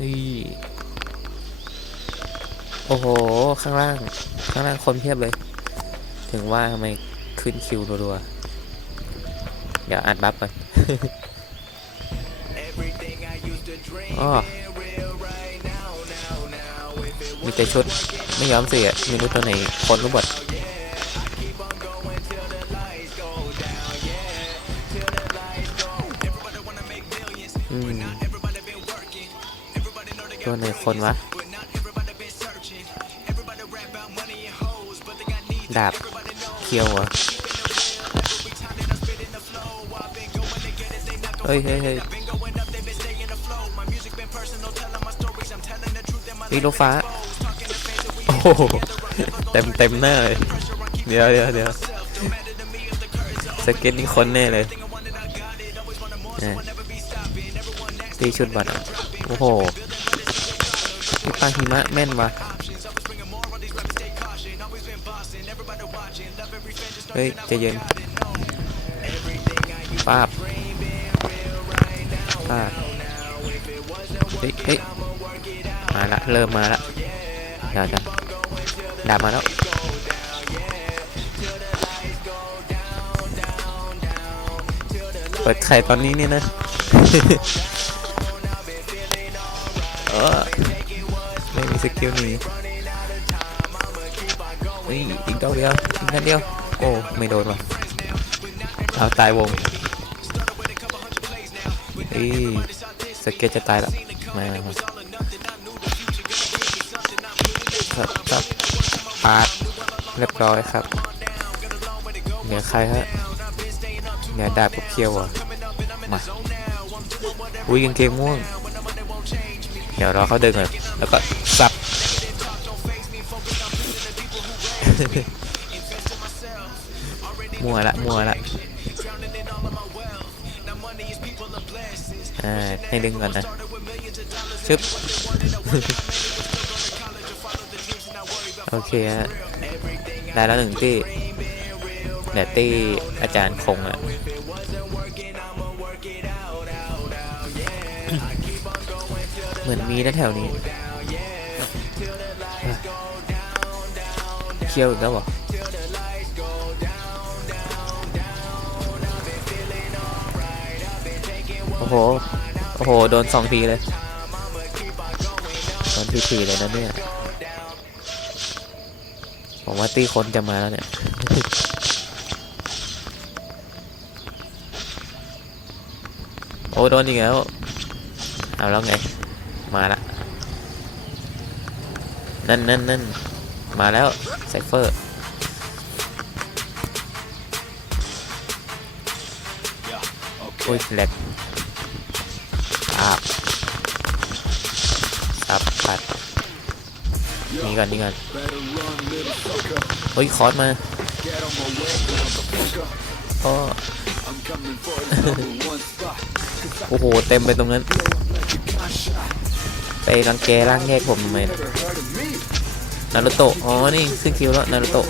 นี่โอ้โห ข้างล่าง ข้างล่างคนเพียบเลย ถึงว่าทำไมขึ้นคิวรัวๆ เดี๋ยวอัดบัฟก่อนอ๋อมีแต่ชุด ไม่ยอมเสียไม่รู้ตัวไหนคนรู้บด ตัวไหนคนวะ ดาบเคียวเหรอเฮ้ยเฮ้ยเฮ้ยวีรถฟ้า โอ้โห เต็มเต็มหน้าเลย เดี๋ยวเดี๋ยวเดี๋ยวสเก็ตนี่คนแน่เลยตีชุดบัตรอะโอ้โห นี่ปลาหิมะแม่นวะเฮ้ยใจเย็นป้าบป้าบเฮ้ยเฮ้ยมาละเริ่มมาละเดี๋ยวจะดาบมาแล้วเปิดไข่ตอนนี้เนี่ยนะ เออ มีสกิลหนีเฮ้ยอีกดอกเดียวอีกนัดเดียว โอ้ไม่โดนว่ะเอาตายวงเอ้ยสเก็ตจะตายล้วมาครับครับครับปาดเรียบร้อยครับเหนือใครฮะเหนือดาบกับเคียวอะมาอุ้ยกางเกงม่วง เดี๋ยวรอเขาเดินก่อนแล้วก็สับมัวละมัวละอให้ดึงก่อนนะชึบโอเคฮะได้แล้วหนึ่งตี้เดี๋ยวตี้อาจารย์คงอะ เหมือนมีนะแถวนี้เคี่ยวอีกแล้วเหรอโอ้โห โอ้โห โดนสองทีเลยโดนทีทีเลยนะเนี่ยผมว่าตีคนจะมาแล้วเนี่ย โอ้โดนอีกแล้ว เอาแล้วไง มาละนั่นนั่นนั่นมาแล้วไซเฟอร์โอ้ยแหลกอาบซับปัดนี่ก่อนนี่ก่อนโอ้ยคอร์สมาอ้อโอ้โห เต็มไปตรงนั้น ไปรังแกร่างแยกผมทำไมนี่ยนารุโตะ อ๋อ นี่ขึ้นคิวแล้วนารุโตะ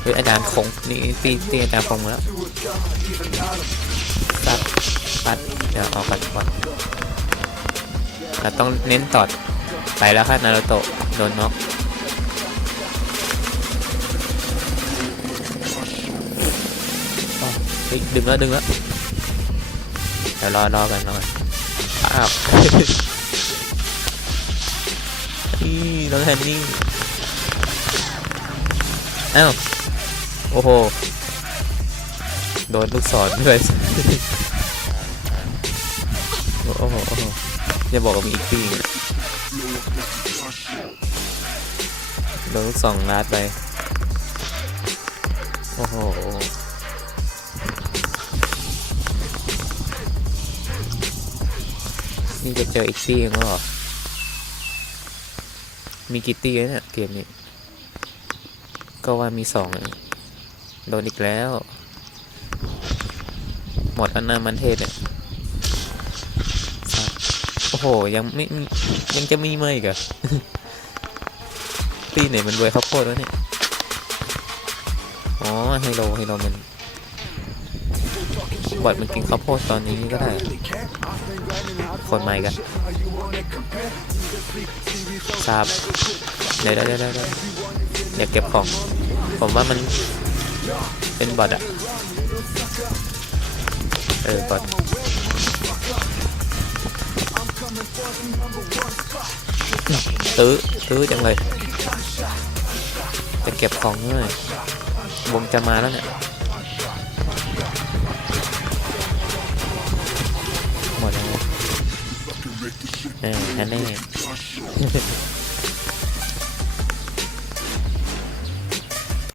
เฮ้ยอาจารย์คงนี่ตีตีอาจารย์คงแล้วปัดปัด เดี๋ยวออกกันก่อนเราต้องเน้นตอด ไปแล้วครับนารุโตะ โดนน็อกอ้ยดึงแล้วดึงแล้วเดี๋ยวรอรอกันรอกัน อ้าวนี่น้องแฮนนี่อ้าวโอ้โห โดนลูกศรด้วยโอ้โหอย่าบอกว่ามีอีกทีโดนลูกศรลาดไป โอ้โห นี่จะเจออีกตีนึงแล้วเหรอ มีกี่ตี้เนี่ยเกมนี้ ก็ว่ามีสองโดนอีกแล้ว หมดอันนามันเทศเนี่ยโอ้โห ยังไม่ยังจะมีเมื่ออีกเหรอตีไหนมันรวยข้าวโพดวะเนี่ย อ๋อไฮโลไฮโลมัน บอดมันกินข้าวโพดตอนนี้ก็ได้คนใหม่กันทราบเดี๋ยวเดี๋ยวเดี๋ยวเดี๋ยวเดี๋ยวเก็บของ ผมว่ามันเป็นบอทอะเออบอทตื้อตื้อจังเลยจะเก็บของหน่อยวงจะมาแล้วเนี่ย หมด